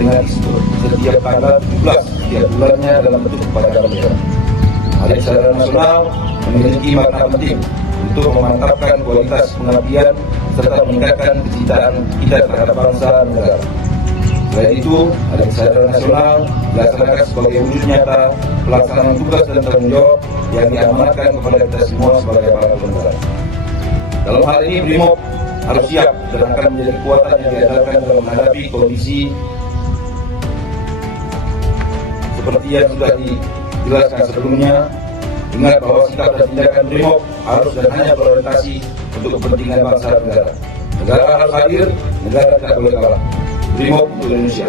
dengan setiap tanggal 17 setiap bulannya dalam bentuk upacara bendera. Hari Kesadaran Nasional memiliki makna penting untuk memantapkan kualitas pengabdian serta meningkatkan kecintaan kita terhadap bangsa dan negara. Selain itu, Hari Kesadaran Nasional dilaksanakan sebagai wujud nyata pelaksanaan tugas dan tanggung jawab yang diamanatkan kepada kita semua sebagai aparat negara. Dalam hal ini, BRIMOB harus siap dan akan menjadi kekuatan yang diandalkan dalam menghadapi kondisi seperti yang sudah dijelaskan sebelumnya. Ingat bahwa sikap dan tindakan BRIMOB harus dan hanya berorientasi untuk kepentingan bangsa dan negara. Negara harus hadir, negara tidak boleh kalah. BRIMOB untuk Indonesia.